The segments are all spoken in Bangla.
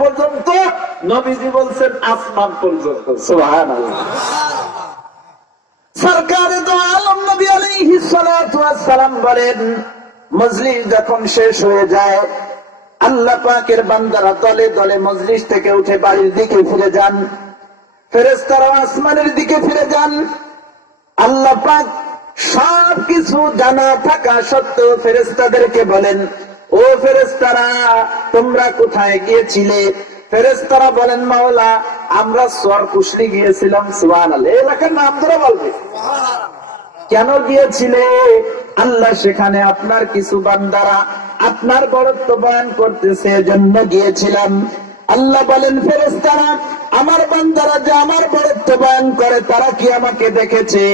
পর্যন্ত, নবীজি বলছেন আসমান পর্যন্ত। সুবহানাল্লাহ। সরকারে দো আলম নবী আলাইহিস সালাতু ওয়াস সালাম বলেন, মজলিস যখন শেষ হয়ে যায়, আল্লাহ পাকের বান্দারা দলে দলে মজলিস থেকে উঠে বাড়ির দিকে ফিরে যান, ফেরেশতারা আসমানের দিকে ফিরে যান। আল্লাহ পাক সব কিছু জানা থাকা সত্ত্বেও ফেরেশতাদেরকে বলেন, ও ফেরেশতারা, তোমরা কোথায় গিয়েছিলে? ফেরেশতারা বলেন, মাওলা, আমরা সরকুশলি গিয়েছিলাম। সুবহানাল্লাহ। এলাকার নাম ধরে বলবে, কেন গিয়েছিলে? আল্লাহ, সেখানে আপনার কিছু বান্দারা আপনার বরত্ব বয়ান করতেছে, এজন্য গিয়েছিলাম। আল্লাহ বলেন, ফেরেশতারা, আমার বান্দারা যে আমার বরত্ব বয়ান করে, তারা কি আমাকে দেখেছে?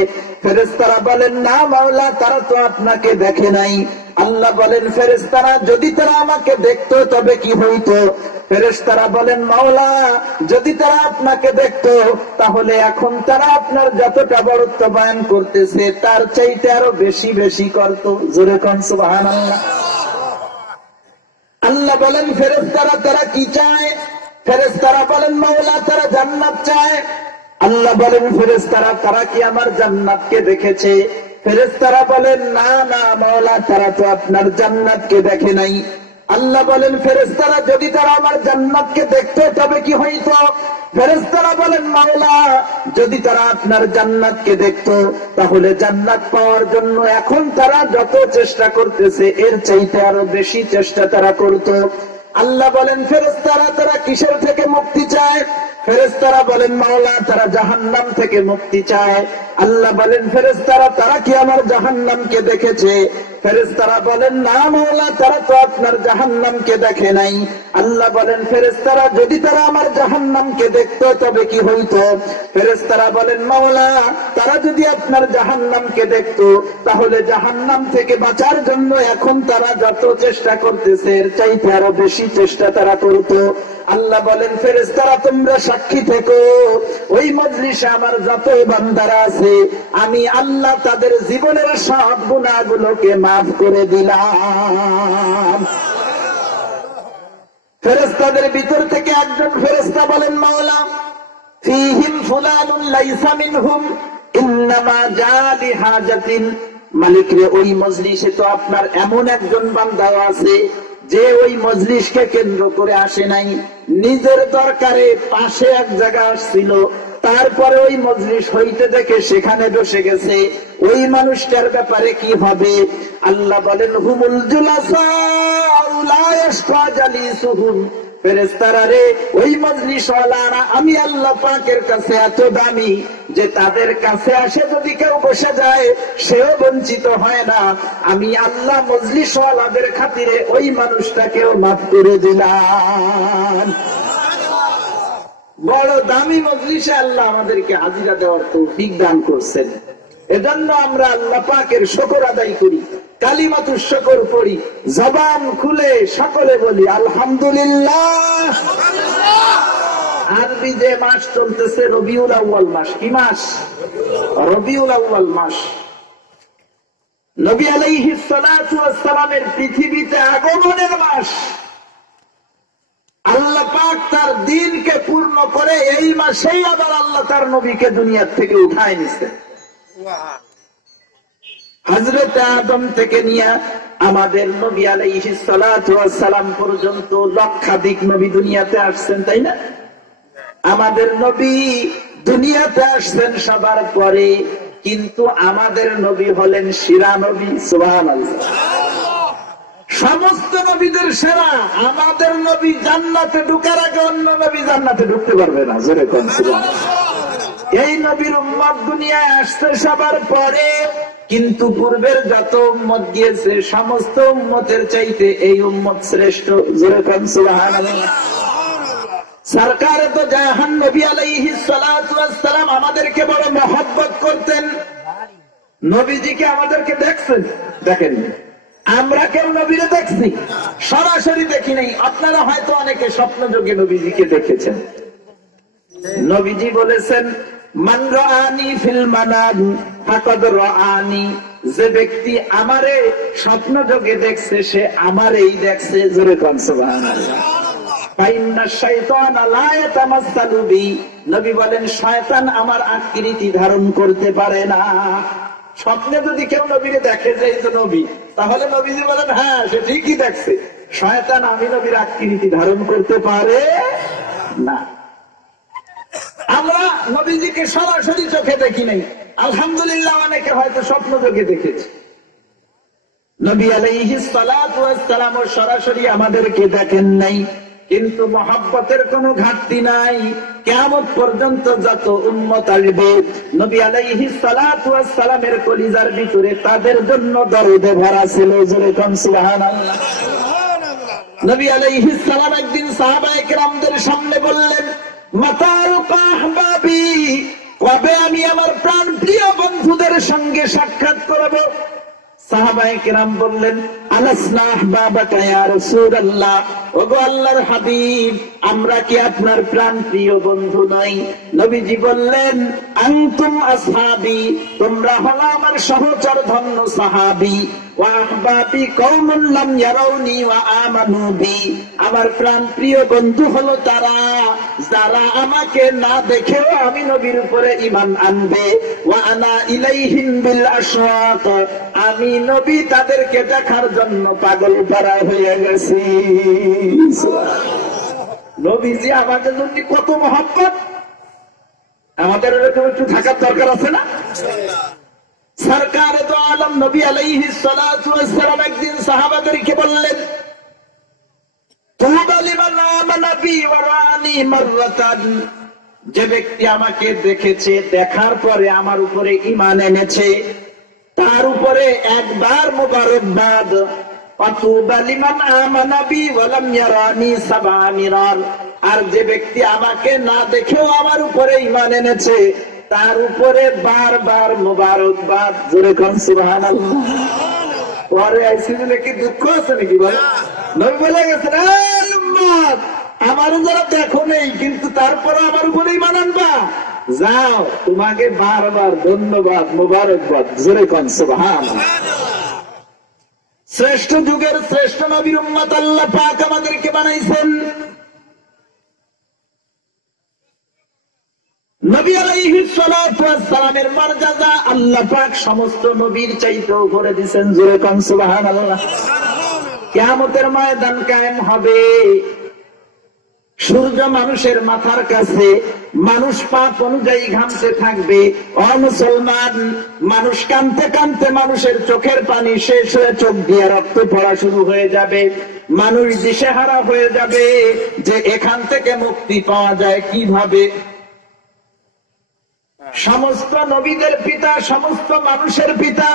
ফেরেশতারা বলেন, না মাওলা, তারা তো আপনাকে দেখে নাই। আল্লাহ বলেন, ফেরেশতারা, যদি তারা আমাকে দেখতো তবে কি হইতো? ফেরেশতারা বলেন, মাওলা, যদি তারা আপনাকে দেখতো তাহলে এখন তারা আপনার যতটা বরত্ব বয়ান করতেছে তার চাইতে আরো বেশি বেশি করতো। জোরে কোন সুবহানাল্লাহ। আল্লাহ বলেন, ফেরেশতারা, তারা কি চায়? ফেরেশতারা বলেন, মাওলা, তারা জান্নাত চায়। আল্লাহ বলেন, ফেরেশতারা, তারা কি আমার জান্নাতকে দেখেছে? ফেরেশতারা বলেন, না না মাওলা, তারা তো আপনার জান্নাতকে দেখে নাই। আল্লাহ বলেন, ফেরেশতারা, যদি তারা আমার জান্নাতকে দেখতো তবে কি হইতো? ফেরেশতারা বলেন, মাওলা, যদি তারা আপনার জান্নাতকে দেখতো তাহলে জান্নাত পাওয়ার জন্য এখন তারা যত চেষ্টা করতেছে এর চাইতে আরো বেশি চেষ্টা তারা করতো। আল্লাহ বলেন, ফেরেশতারা, তারা কিসের থেকে মুক্তি চায়? ফেরেশতারা বলেন, মাওলা, তারা জাহান্নাম থেকে মুক্তি চায়। আল্লাহ বলেন, ফেরেশতারা, তারা কি আমার জাহান্নামকে দেখেছে? ফেরেশতারা বলেন, না মাওলা, তারা তো আপনার জাহান্নামকে দেখে নাই। আল্লাহ বলেন, ফেরেশতারা, যদি তারা আমার জাহান্নামকে দেখতো তবে কি হইতো? ফেরেশতারা বলেন, মাওলা, তারা যদি আপনার জাহান্নামকে দেখতো তাহলে জাহান্নাম থেকে বাঁচার জন্য এখন তারা যত চেষ্টা করতেছে এর চাইতে আরো বেশি চেষ্টা তারা করতো। আল্লাহ বলেন, ফেরেশতারা, তোমরা সাক্ষী থেকো, ওই মজলিসে আমার যত বান্দারা আছে আমি আল্লাহ তাদের জীবনের সব গুনাহগুলোকে মাফ করে দিলাম। ফেরেশতাদের ভিতর থেকে একজন ফেরেশতা বলেন, মাওলা, ফীহিম ফুলানুন লাইসা মিনহুম ইন্নামা জা লিহাজাতিন। মালিক রে, ওই মজলিসে তো আপনার এমন একজন বান্দাও আছে যে ওই মজলিসকে কেন্দ্র করে আসে নাই, নিজের দরকারে পাশে এক জায়গা আসছিল, তারপরে ওই মজলিস হইতে দেখে সেখানে বসে গেছে। ওই মানুষটার ব্যাপারে কি হবে? আল্লাহ বলেন, হুমুল জুলাসা লা ইয়াশকা জালিসুহুম। ফেরেশতারা রে, ওই মজলিসওয়ালারা আমি আল্লাহ পাকের কাছে এত দামি যে তাদের কাছে আসে যদি কেউ বসে যায় সেও বঞ্চিত হয় না। আমি আল্লাহ মজলিসওয়ালাদের খাতিরে ওই মানুষটাকেও মাফ করে দিলাম। বড় দামি মজলিসে আল্লাহ আমাদেরকে হাজিরা দেওয়ার তৌফিক দান করছেন। এজন্য আমরা আল্লাহ পাকের শুকর আদায় করি, কালিমাতুশ শুকর পড়ি, জবান খুলে সকলে বলি আলহামদুলিল্লাহ। আরবি যে মাস চলতেছে রবিউল আউয়াল মাস, কি মাস? রবিউল আউয়াল মাস। নবী আলাইহিস সালাতু ওয়াস সালামের পৃথিবীতে আগমনের মাস। আল্লাহ পাক তার দ্বীনকে পূর্ণ করে এই মাসেই আবার আল্লাহ তার নবীকে দুনিয়া থেকে উঠায় নিছে। হযরত আদম থেকে নিয়ে আমাদের নবী আলাইহিস সালাতু ওয়াস সালাম পর্যন্ত লক্ষাধিক নবী দুনিয়াতে আসছেন, তাই না? আমাদের নবী দুনিয়াতে আসছেন সবার পরে, কিন্তু আমাদের নবী হলেন সেরা নবী। সুবহানাল্লাহ। সমস্ত নবীদের সেরা আমাদের নবী। জান্নাতে ঢোকার আগে অন্য নবী জান্নাতে ঢুকতে পারবে না। জোরে কোন সুবহানাল্লাহ। এই নবীর উম্মত দুনিয়ায় আসছে সবার পরে, কিন্তু পূর্বের যত উম্মত গিয়েছে সমস্ত উম্মতের চাইতে এই উম্মত শ্রেষ্ঠ। জোরে কোন সুবহানাল্লাহ। সরকার তো জাহান নবী আলাইহিস সালাতু ওয়াস সালাম আমাদেরকে বড় মহব্বত করতেন। নবীজিকে আমাদেরকে দেখছেন? দেখেন। আমরা কেউ নবীরে দেখছি? সরাসরি দেখি নাই। আপনারা হয়তো অনেকে স্বপ্নযোগে নবীজিকে দেখেছেন। নবীজি বলেছেন, মান রাআনি ফিল মানাম ফাকাদ রাআনি। যে ব্যক্তি আমারে স্বপ্নযোগে দেখছে সে আমারেই দেখছে। জোরে কোন সুবহানাল্লাহ। নবী বলেন শয়তান আমার আকৃতি ধারণ করতে পারে না। স্বপ্নে যদি কেউ নবীকে দেখে যে এই তো নবী, তাহলে নবীজি বলেন হ্যাঁ সে ঠিকই দেখছে, শয়তান আমি নবীর আকৃতি ধারণ করতে পারে না। আমরা নবীজিকে সরাসরি চোখে দেখি নাই, আলহামদুলিল্লাহ অনেকে হয়তো স্বপ্ন চোখে দেখেছে। নবী আলাইহিস সালাতু ওয়াস সালাম সরাসরি আমাদেরকে দেখেন নাই, কিন্তু মহব্বতের কোনো ঘাটতি নাই। কিয়ামত পর্যন্ত যত উম্মত আসবে নবী আলাইহিস সালাতু ওয়াস সালামের কলিজার ভিতরে তাদের জন্য দরদে ভরা ছিল। জোরে কোন সুবহানাল্লাহ। নবী আলাইহিস সালাম একদিন সাহাবায়ে কেরামদের সামনে বললেন, মাতাল কাহবাবি, কবে আমি আমার প্রাণ প্রিয় বন্ধুদের সঙ্গে সাক্ষাৎ করব? সাহাবায়ে কেরাম বললেন, আলাসনা আহবাবাকা ইয়া রাসূলুল্লাহ, ওগো আল্লাহর হাবিব, আমরা কি আপনার প্রাণ প্রিয় বন্ধু নই? নবীজি বললেন, আনতুম আসহাবি, তোমরা হলো আমার সহচর ধন্য সাহাবী, ওয়া আহবাবি কওমুন লাম ইয়ারাউনি ওয়া আমানু বি, আমার প্রাণ প্রিয় বন্ধু হলো তারা যারা আমাকে না দেখেও আমি নবীর উপরে ঈমান আনবে। ওয়া আনা ইলাইহিম বিল আশওয়াক, আমি নবী তাদেরকে দেখার জন্য পাগল পারা হয়ে গেছি। নবীজি আমাদের জন্য কত মহব্বত, আমাদের এরকম একটু থাকার দরকার আছে না? সরকার তো আলম নবী আলাইহিস সালাতু ওয়াস সালাম একদিন সাহাবাদেরকে বললেন, তুবা লিমান আমানা বি ওয়া রানি মাররাতান, যে ব্যক্তি আমাকে দেখেছে, দেখার পরে আমার উপরে ঈমান এনেছে, তার উপরে একবার মুবারকবাদ। অতুবা লিমান আমানা বি ওয়া লাম ইয়ারানি সাবআ মিরার, আর যে ব্যক্তি আমাকে না দেখেও আমার উপরে ঈমান এনেছে, তার উপরে বারবার মুবারকবাদ। জোরে কোন সুবহানাল্লাহ। পরে আইসিলে কি দুঃখ আছে নাকি বল? নবী বলে গেছেন, উম্মত আমার যারা দেখো নেই কিন্তু তারপরে আমার উপরে ঈমান আনবা, যাও তোমাকে বারবার ধন্যবাদ মুবারকবাদ। জোরে কোন সুবহানাল্লাহ। শ্রেষ্ঠ যুগের শ্রেষ্ঠ নবীর উম্মত আল্লাহ পাক আমাদেরকে বানাইছেন। নবী আলাইহিস সালাতু ওয়াস সালামের মর্যাদা আল্লাহ পাক সমস্ত নবীর চাইতেও করে দিয়েছেন। জোরে কোন সুবহানাল্লাহ। কিয়ামতের ময়দান কায়েম হবে, সূর্য মানুষের মাথার কাছে, মানুষ পাপ অনুযায়ী ঘামতে থাকবে। ও মুসলমান, মানুষ কাঁদতে কাঁদতে মানুষের চোখের পানি শেষ হয়ে চোখ দিয়ে রক্ত পড়া শুরু হয়ে যাবে। মানুষ দিশেহারা হয়ে যাবে যে এখান থেকে মুক্তি পাওয়া যায় কিভাবে। সমস্ত নবীদের পিতা, সমস্ত মানুষের পিতা,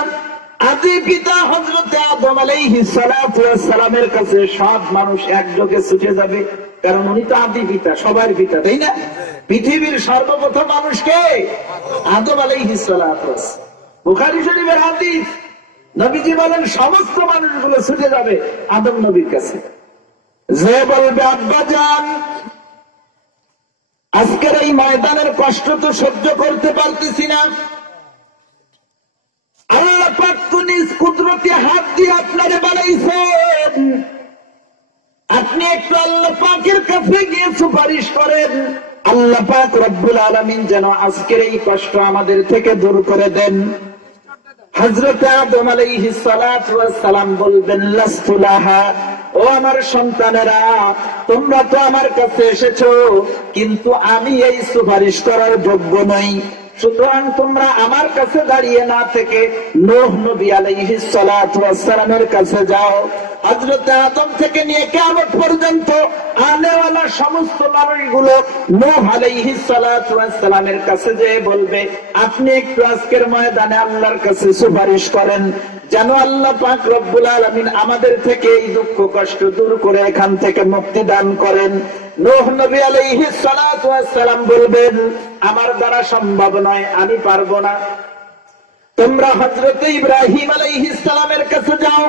আদি পিতা হযরতে আদম আলাইহিস সালাতু ওয়াস সালামের কাছে সব মানুষ একযোগে ছুটে যাবে, কারণ উনি তো আদি পিতা, সবার পিতা, তাই না? পৃথিবীর সর্বপ্রথম মানুষকে আদম আলাইহিস সালাতু ওয়াস সালাম। বুখারী শরীফের হাদিস, নবীজি বলেন সমস্ত মানুষগুলো ছুটে যাবে আদম নবীর কাছে। যে বলবে আব্বা জান আজকের এই ময়দানের কষ্ট তো সহ্য করতে পারতেছি না, আল্লাহ পাক তো নিজ কুদরতি হাত দিয়ে আপনারে বানাইছেন, আপনি একটু আল্লাহ পাকের কাছে গিয়ে সুপারিশ করেন, আল্লাহ পাক রব্বুল আলামিন যেন আজকের এই কষ্ট আমাদের থেকে দূর করে দেন। হযরত আদম আলাইহিস সালাতু ওয়াস সালাম বলবেন, লাস্তু লাহা, ও আমার সন্তানেরা, তোমরা তো আমার কাছে এসেছো, কিন্তু আমি এই সুপারিশ করার যোগ্য নই। সুতরাং তোমরা আমার কাছে দাঁড়িয়ে না থেকে নূহ নবী আলাইহিস সালাতু ওয়াস সালামের কাছে যাও। হযরত আদম থেকে নিয়ে কিয়ামত পর্যন্ত আনেওয়ালা সমস্ত মানুষগুলো নূহ আলাইহিস সালাতু ওয়াস সালামের কাছে যেয়ে বলবে, আপনি একটু আজকের ময়দানে আল্লাহর কাছে সুপারিশ করেন যেন আল্লাহ পাক রব্বুল আলামিন আমাদের থেকে এই দুঃখ কষ্ট দূর করে এখান থেকে মুক্তি দান করেন। নূহ নবী আলাইহিস সালাতু ওয়াস সালাম বলবেন, আমার দ্বারা সম্ভব নয়, আমি পারবো না। তোমরা হযরত ইব্রাহিম আলাইহিস সালামের কাছে যাও।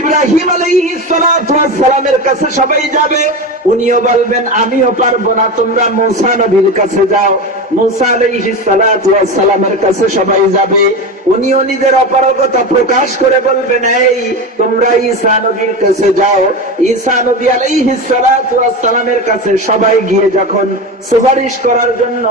ইব্রাহিম আলাইহিস সালাতু ওয়াস সালামের কাছে সবাই যাবে। উনিও বলবেন আমিও পারবো না, তোমরা মূসা নবীর কাছে যাও। মূসা আলাইহিস সালাতু ওয়াস সালামের কাছে সবাই যাবে। উনিও নিজের অপারগতা প্রকাশ করে বলবেন এই তোমরা ঈসা নবীর কাছে যাও। ঈসা নবী আলাইহিস সালাতু ওয়াস সালামের কাছে সবাই গিয়ে যখন সুপারিশ করার জন্য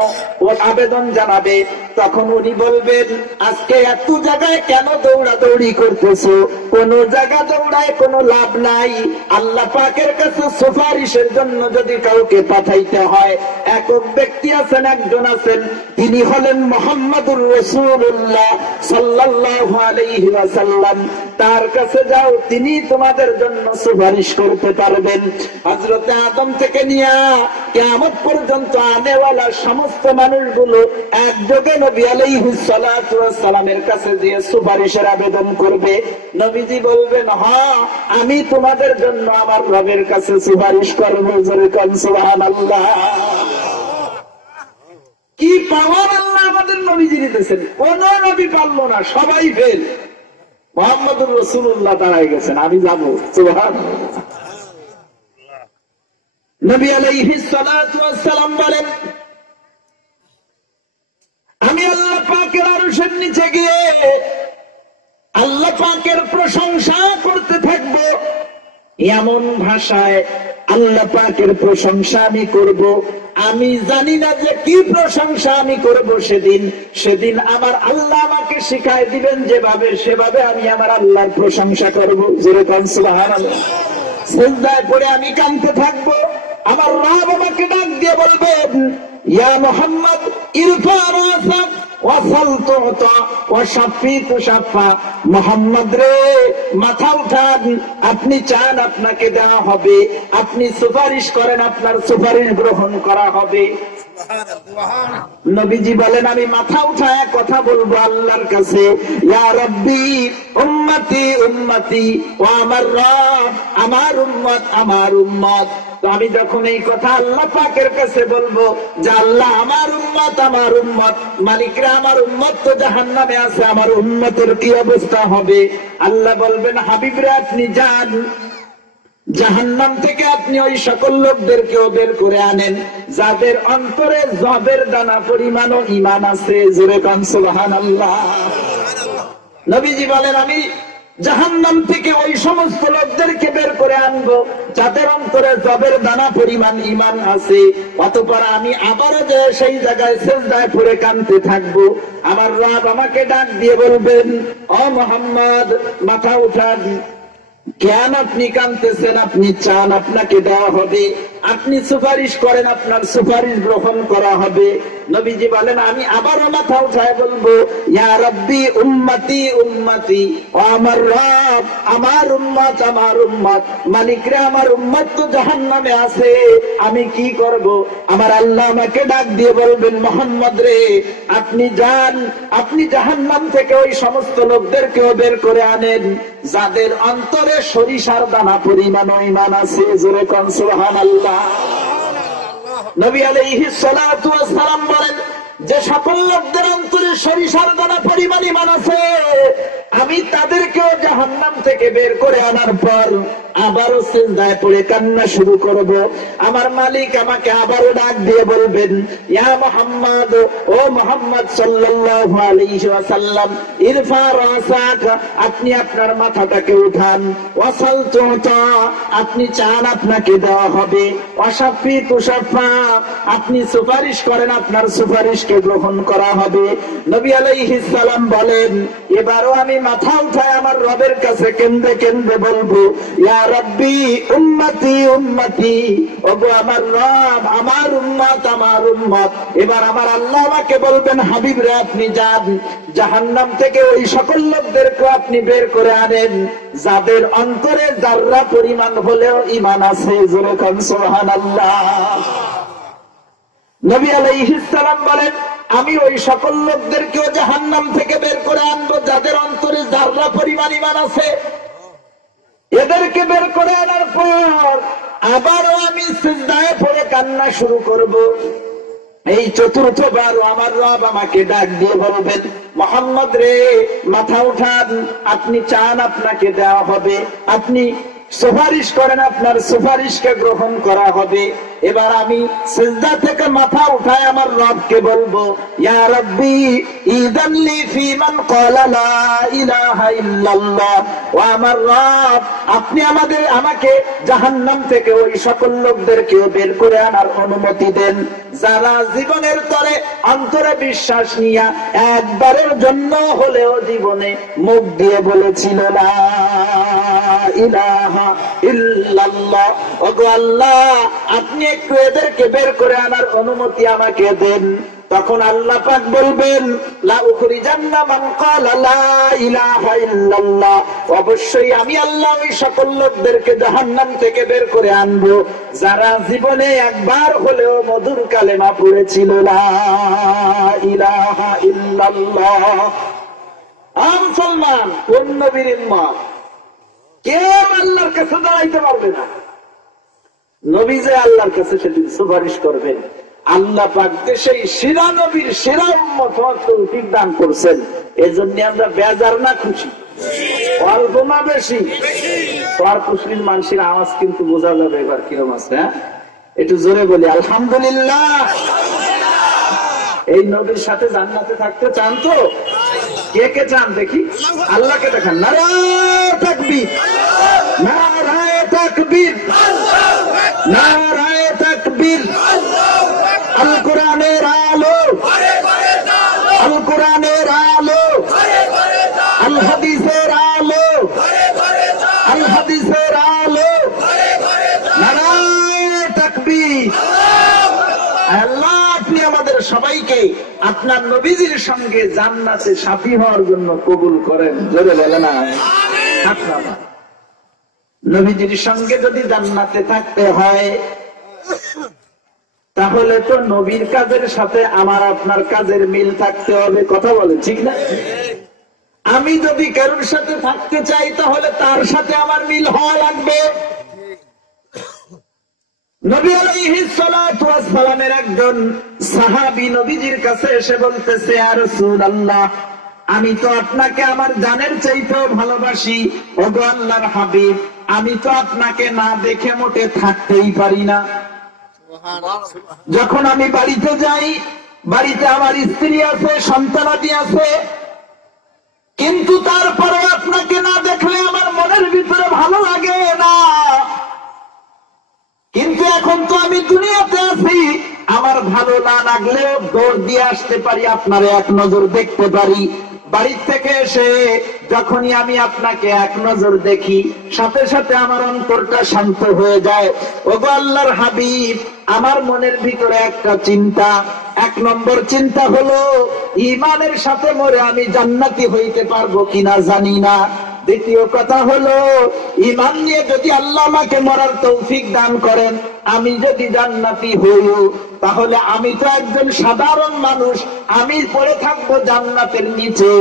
ও আবেদন জানাবে, তখন উনি বলবেন আজকে এত জায়গায় কেন দৌড়াদৌড়ি করতেছো? কোন জায়গা দৌড়ায় কোনো লাভ নাই। আল্লাহ পাকের কাছে সুপারিশের জন্য যদি কাউকে পাঠাইতে হয়, একক ব্যক্তি আছেন, একজন আছেন, তিনি হলেন মুহাম্মদুর রাসূলুল্লাহ সাল্লাল্লাহু আলাইহি ওয়াসাল্লাম। তার কাছে যাও, তিনি তোমাদের জন্য সুপারিশ করতে পারবেন। হযরত আদম থেকে নিয়ে কিয়ামত পর্যন্ত আনেওয়ালা সমস্ত মানুষগুলো একযোগে নবী আলাইহিস সালাতু ওয়াস সালামের কাছে গিয়ে সুপারিশের আবেদন করবে। নবীজি বলবেন হ্যাঁ, আমি তোমাদের জন্য আমার রবের কাছে সুপারিশ করবো। জোরে কোন সুবহানাল্লাহ। কি পাওয়ার আল্লাহ আমাদের নবীজি দিতেছেন। কোন নবী পারলো না, সবাই ফেল। মুহাম্মদুর রাসূলুল্লাহ দাঁড়ায় গেছেন, আমি যাবো। সুবহানাল্লাহ। নবী আলাইহিস সালাতু ওয়াস সালাম বলেন আমি আল্লাহ পাকের আরশের নিচে গিয়ে আল্লাহ পাকের প্রশংসা করতে থাকবো। এমন ভাষায় আল্লাহ পাকের প্রশংসা আমি করব, আমি জানি না যে কি প্রশংসা আমি করব। সেদিন আমার আল্লাহ আমাকে শিখায় দিবেন যেভাবে, সেভাবে আমি আমার আল্লাহর প্রশংসা করব। যেরকম সুবহানাল্লাহ। সিজদায় পড়ে আমি কাঁদতে থাকবো। আমার রব আমাকে ডাক দিয়ে বলবেন ইয়া মুহাম্মদ ইরফা রাসাক ওয়াসাল তুতা ওয়াশফি তুশাফা। মুহাম্মদ রে, মাথা উঠান, আপনি চান আপনাকে দেওয়া হবে, আপনি সুপারিশ করেন আপনার সুপারিশ গ্রহণ করা হবে। নবীজি বলেন আমি মাথা উঠায় কথা বলবো আল্লাহর কাছে, ইয়া রাব্বি উম্মতি উম্মতি, ও আমার রব আমার উম্মত আমার উম্মত। তো আমি যখন এই কথা আল্লাহ পাকের কাছে বলবো যে আল্লাহ আমার উম্মত আমার উম্মত, মালিকরা আমার উম্মত তো জাহান্নামে আছে, আমার উম্মতের কি অবস্থা হবে? আল্লাহ বলবেন হাবিবরা আপনি যান, জাহান্নাম থেকে আপনি ওই সকল লোকদেরকেও বের করে আনেন যাদের অন্তরে জবের দানা পরিমাণও ঈমান আছে। জোরে কান সুবহানাল্লাহ। নবীজি বলেন আমি জাহান্নাম থেকে ওই সমস্ত লোকদেরকে বের করে আনবো যাদের অন্তরে জবের দানা পরিমাণ ঈমান আছে। অতঃপর আমি আবারও যে সেই জায়গায় সিজদায় পড়ে কাঁদতে থাকবো। আমার রব আমাকে ডাক দিয়ে বলবেন ও মুহাম্মদ মাথা উঠান, কেন আপনি কাঁদতেছেন? আপনি চান আপনাকে দেওয়া হবে, আপনি সুপারিশ করেন আপনার সুপারিশ গ্রহণ করা হবে। নবীজি বলেন আমি আবারও মাথা উঠায় বলবো ইয়া রাব্বি উম্মতি উম্মতি, ও আমার রব আমার উম্মত আমার উম্মত, মালিকরা আমার উম্মত তো জাহান্নামে আছে, আমি কি করব? আমার আল্লাহ আমাকে ডাক দিয়ে বলবেন মুহাম্মদ রে আপনি যান, আপনি জাহান্নাম থেকে ওই সমস্ত লোকদেরকেও বের করে আনেন যাদের অন্তরে সরিষার দানা পরিমাণ ঈমান আছে। জোরে কোন সুবহানাল্লাহ। নবী আলাইহিস সালাতু ওয়াস সালাম বলেন যে সকল লোকদের অন্তরে সরিষার দানা পরিমাণ ঈমান আছে, আমি তাদেরকেও জাহান্নাম থেকে বের করে আনার পর আবারও সিজদায় পড়ে কান্না শুরু করব। আমার মালিক আমাকে আবারও ডাক দিয়ে বলবেন ইয়া মুহাম্মদ, ও মুহাম্মদ সাল্লাল্লাহু আলাইহি ওয়াসাল্লাম ইরফা রাসাক, আপনি আপনার মাথাটাকে উঠান, ওয়াসাল তুতা, আপনি চান আপনাকে দেওয়া হবে, ওয়াশফি তুশাফা, আপনি সুপারিশ করেন আপনার সুপারিশকে গ্রহণ করা হবে। নবী আলাইহিস সালাম বলেন এবারও আমি মাথা উঠায় আমার রবের কাছে কেঁদে কেঁদে বলবো ইয়া রাব্বি উম্মতি উম্মতি, ওগো আমার রব আমার উম্মত আমার উম্মত। এবার আমার আল্লাহ আমাকে বলবেন হাবিব রে আপনি যান, জাহান্নাম থেকে ওই সকল লোকদেরকে আপনি বের করে আনেন যাদের অন্তরে যাররা পরিমাণ হলেও ঈমান আছে। জোরে কোন সুবহানাল্লাহ। নবী আলাইহিস সালাম বলেন আমি ওই সকল লোকদেরকেও জাহান্নাম থেকে বের করে আনবো যাদের অন্তরে যাররা পরিমাণ ঈমান আছে। এদেরকে বের করে আনার পর আবারও আমি সিজদায় পড়ে কান্না শুরু করব। এই চতুর্থবারও আমার রব আমাকে ডাক দিয়ে বলবেন মুহাম্মদ রে মাথা উঠান, আপনি চান আপনাকে দেওয়া হবে, আপনি সুপারিশ করেন, আপনার সুপারিশকে গ্রহণ করা হবে। এবার আমি সিজদা থেকে মাথা উঠায় আমার রবকে বলবো, ইয়া রব্বি ইদানলি ফি মান ক্বালা লা ইলাহা ইল্লাল্লাহ। ও আমার রব, আপনি আমাকে জাহান্নাম থেকে ওই সকল লোকদেরকেও বের করে আনার অনুমতি দেন যারা জীবনের তরে অন্তরে বিশ্বাস নিয়া একবারের জন্য হলেও জীবনে মুখ দিয়ে বলেছিল লা ইলাহা ইল্লাল্লাহ। ওগো আল্লাহ, আপনি একটু এদেরকে বের করে আনার অনুমতি আমাকে দেন। তখন আল্লাহ পাক বলবেন, লা উখরিজান্না মান ক্বালা লা ইলাহা ইল্লাল্লাহ। অবশ্যই আমি আল্লাহ ওই সকল লোকদেরকে জাহান্নাম থেকে বের করে আনবো যারা জীবনে একবার হলেও মধুর কালেমা পড়েছিল লা ইলাহা ইল্লাল্লাহ। মুসলমান, কোন নবীর উম্মত? কেউ আল্লাহর কাছে দাঁড়াইতে পারবে না। নবী যে আল্লাহর কাছে সেদিন সুপারিশ করবেন। আল্লাহ পাক সেই সেরা নবীর সেরা উম্মত হওয়ার তৌফিক দান করছেন। এজন্য আমরা বেজার না খুশি? অল্প না বেশি? আর খুশির মানুষের আওয়াজ কিন্তু বোঝা যাবে এবার কিরম আছে। হ্যাঁ, একটু জোরে বলি আলহামদুলিল্লাহ। এই নবীর সাথে জান্নাতে থাকতে চান তো? কে কে চান দেখি? আল্লাহকে দেখান। নারায়ে তাকবীর, নারায়ে তাকবীর, নারায়ে তাকবীর। আল কোরআনের আলো, আল কোরআনের আলো, আল হাদিসের আলো, আল হাদিসের আলো। নারায়ে তাকবীর। আল্লাহ, আপনি আমাদের সবাইকে আপনার নবীজির সঙ্গে জান্নাতে সাথী হওয়ার জন্য কবুল করেন। জোরে বলেন আমিন। নবীজির সঙ্গে যদি জান্নাতে থাকতে হয় তাহলে তো নবীর কাজের সাথে আমার আপনার কাজের মিল থাকতে হবে। কথা বলে ঠিক না? আমি যদি কারোর সাথে থাকতে চাই তাহলে তার সাথে আমার মিল হওয়া লাগবে। নবী আলাইহিস সালাতু ওয়াস সালামের একজন সাহাবী নবীজির কাছে এসে বলতেছে, ইয়া রাসূলুল্লাহ, আমি তো আপনাকে আমার জানের চাইতেও ভালোবাসি। ওগো আল্লাহর হাবিব, আমি তো আপনাকে না দেখে মোটে থাকতেই পারি না। যখন আমি বাড়িতে যাই, বাড়িতে আমার স্ত্রী আছে, সন্তানাদি আছে, কিন্তু তারপরে আপনাকে না দেখলে আমার মনের ভিতরে ভালো লাগে না। কিন্তু এখন তো আমি দুনিয়াতে আছি, আমার ভালো না লাগলেও দৌড় দিয়ে আসতে পারি, আপনারে এক নজর দেখতে পারি। বাড়ির থেকে এসে যখনই আমি আপনাকে এক নজর দেখি, সাথে সাথে আমার অন্তরটা শান্ত হয়ে যায়। ওগো আল্লাহর হাবিব, আমার মনের ভিতরে একটা চিন্তা, এক নম্বর চিন্তা হলো ঈমানের সাথে মরে আমি জান্নাতি হইতে পারবো কিনা জানি না। দ্বিতীয় কথা হলো ঈমান নিয়ে যদি আল্লাহ আমাকে মরার তৌফিক দান করেন, আমি যদি জান্নাতি হই, তাহলে আমি তো একজন সাধারণ মানুষ, আমি পড়ে থাকবো জান্নাতের নিচে,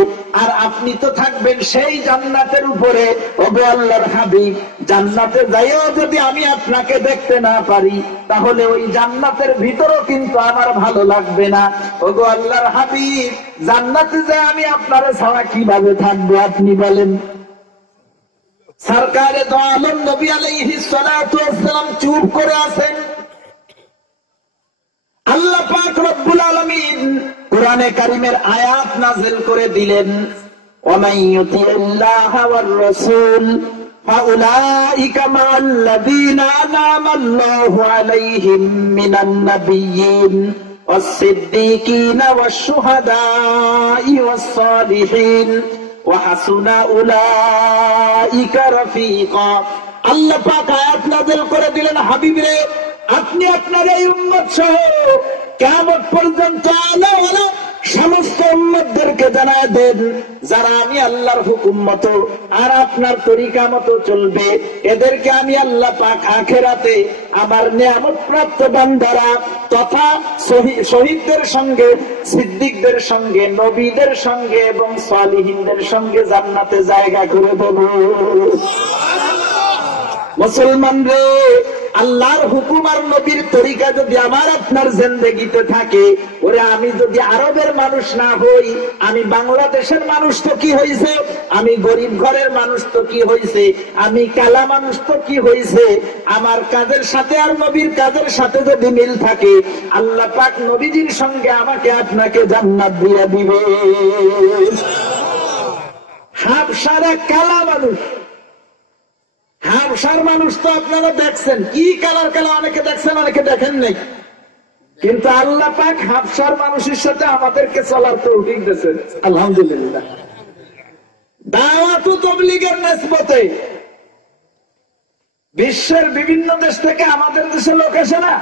আর আপনি তো থাকবেন সেই জান্নাতের উপরে। ওগো আল্লাহর হাবিব, জান্নাতে যাইও যদি আমি আপনাকে দেখতে না পারি, তাহলে ওই জান্নাতের ভিতরও কিন্তু আমার ভালো লাগবে না। ওগো আল্লাহর হাবিব, জান্নাতে যে আমি আপনারা ছাড়া কিভাবে থাকবো আপনি বলেন? সরকারে দো আলম নবী আলাইহিস সালাতু ওয়াস সালাম চুপ করে আছেন। আল্লাহ পাক রব্বুল আলামিন কোরআনে কারীমের আয়াত নাযিল করে দিলেন, ওয়া মান ইউতিল্লাহা ওয়ার রাসূল ফাউলাইকা মা'আল্লাযীনা আন'আমা আল্লাহু আলাইহিম মিনান নাবিয়্যিন ওয়াস-সিদ্দীকিনা ওয়াশ-শুহাদা'i ওয়াস-সালিহিন ওয়া হাসুনা উলাইকা রাফীকা। আল্লাহ পাক আয়াত নাযিল করে দিলেন, হাবিবরে আপনি আপনার এই উম্মত সহ কিয়ামত পর্যন্ত আলাওয়ালা সমস্ত উম্মতদেরকে জানায় দেন, যারা আমি আল্লাহর হুকুম মতো আর আপনার তরিকা মতো চলবে, এদেরকে আমি আল্লাহ পাক আখিরাতে আমার নিয়ামত প্রাপ্ত বান্দারা তথা শহীদদের সঙ্গে, সিদ্দিকদের সঙ্গে, নবীদের সঙ্গে এবং সালিহিনদের সঙ্গে জান্নাতে জায়গা করে দেব। মুসলমান রে, আল্লাহর হুকুম আর নবীর তরিকা যদি আমার আপনার জিন্দেগিতে থাকে, ওরে আমি যদি আরবের মানুষ না হই, আমি বাংলাদেশের মানুষ তো কি হয়েছে, আমি গরিব ঘরের মানুষ তো কি হয়েছে, আমি কালা মানুষ তো কি হয়েছে, আমার কাজের সাথে আর নবীর কাজের সাথে যদি মিল থাকে, আল্লাহ পাক নবীজির সঙ্গে আমাকে আপনাকে জান্নাত দিয়ে দিবে। হাবশারা কালা মানুষ, হাবশার মানুষ তো আপনারা দেখছেন কি কালার কালা, অনেকে দেখছেন অনেকে দেখেন নাই, কিন্তু আল্লাহ পাক হাবশার মানুষের সাথে আমাদেরকে চলার তৌফিক দিয়েছেন, আলহামদুলিল্লাহ। দাওয়াত ও তাবলীগের নিসবতে বিশ্বের বিভিন্ন দেশ থেকে আমাদের দেশে লোক আসে না,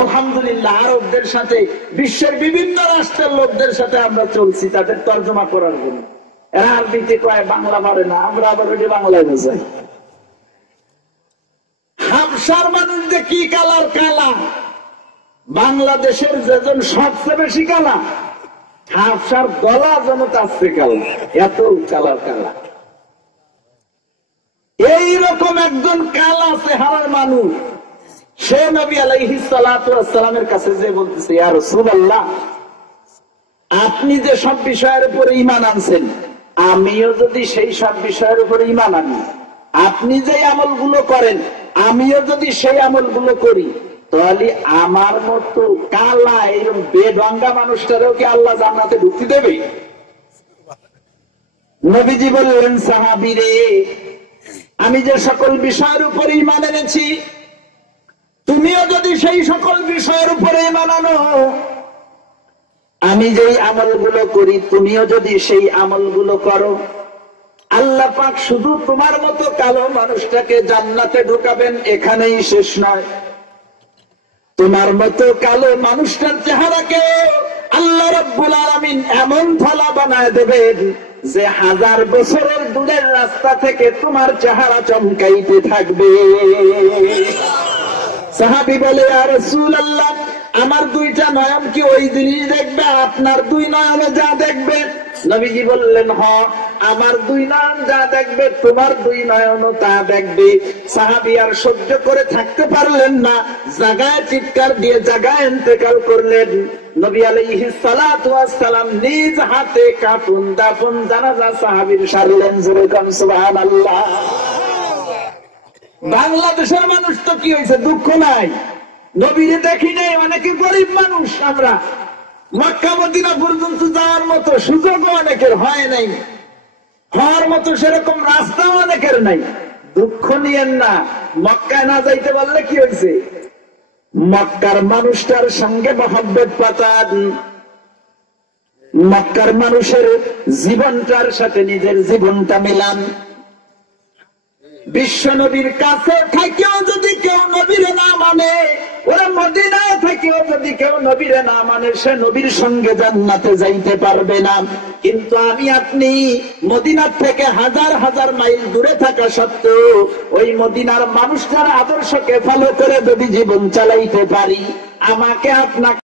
আলহামদুলিল্লাহ। আরবদের সাথে, বিশ্বের বিভিন্ন রাষ্ট্রের লোকদের সাথে আমরা চলছি তাদের তর্জমা করার জন্য। এরা আরবিতে কয়, বাংলা পারে না, আমরা আবার ওই বাংলায় বোঝাই। হাবশার মানুষ যে কি কালার কালা, বাংলাদেশের যেজন সবচেয়ে বেশি কালা, হাবশার গলা যেন তার চেয়ে কালা, এত কালার কালা। এইরকম একজন কালা চেহারার মানুষ, সে নবী আলাইহিস সালাতু ওয়াস সালামের কাছে যে বলতেছে, ইয়া রাসূলুল্লাহ, আপনি যে সব বিষয়ের উপরে ঈমান আনছেন, আমিও যদি সেই সব বিষয়ের উপরে ঈমান আনি, আপনি যে আমলগুলো করেন আমিও যদি সেই আমলগুলো করি, তাহলে আমার মতো কালা এরকম বেঢঙ্গা মানুষটারও কি আল্লাহ জান্নাতে ঢুকতে দেবে? নবীজি বললেন, সাহাবীরে, আমি যে সকল বিষয়ের উপরে ঈমান এনেছি, তুমিও যদি সেই সকল বিষয়ের উপরে ঈমান আনো, আমি যেই আমলগুলো করি তুমিও যদি সেই আমলগুলো করো, আল্লাহ পাক শুধু তোমার মতো কালো মানুষটাকে জান্নাতে ঢুকাবেন, এখানেই শেষ নয়। তোমার মতো কালো মানুষটার চেহারাকে আল্লাহ রাব্বুল আলামিন এমন ধলা বানায় দেবেন যে 1000 বছরের দূরের রাস্তা থেকে তোমার চেহারা চমকাইতে থাকবে। সাহাবী বলে, ইয়া রাসূলুল্লাহ, আমার দুইটা নয়ন কি ওই জিনিস দেখবে আপনার দুই নয়নে যা দেখবে? নবীজি বললেন, হ্যাঁ, আমার দুই নয়ন যা দেখবে তোমার দুই নয়নও তা দেখবে। সাহাবী আর সহ্য করে থাকতে পারলেন না, জায়গায় চিৎকার দিয়ে জায়গায় ইন্তেকাল করলেন। নবী আলাইহিস সালাতু ওয়াস সালাম নিজ হাতে কাফন দাফন জানাজা সাহাবীর সারলেন। যেরকম সুবহানাল্লাহ। বাংলাদেশের মানুষ তো কি হয়েছে, দুঃখ নাই, নবীরে দেখি নাই, অনেকে গরিব মানুষ, আমরা মক্কা মদিনা পর্যন্ত যাওয়ার মতো সুযোগও অনেকের হয় নাই, হওয়ার মতো সেরকম রাস্তাও অনেকের নাই। দুঃখ নিয়েন না, মক্কায় না যাইতে পারলে কি হয়েছে, মক্কার মানুষটার সঙ্গে মহব্বত পাতান, মক্কার মানুষের জীবনটার সাথে নিজের জীবনটা মিলান। বিশ্ব নবীর কাছে থেকেও যদি কেউ নবীরে না মানে, ওরা মদিনায় থেকেও যদি কেউ নবীরে না মানে, সে নবীর সঙ্গে জান্নাতে যাইতে পারবে না। কিন্তু আমি আপনি মদিনার থেকে 1000 মাইল দূরে থাকা সত্ত্বেও ওই মদিনার মানুষটার আদর্শকে ফলো করে যদি জীবন চালাইতে পারি, আমাকে আপনাকে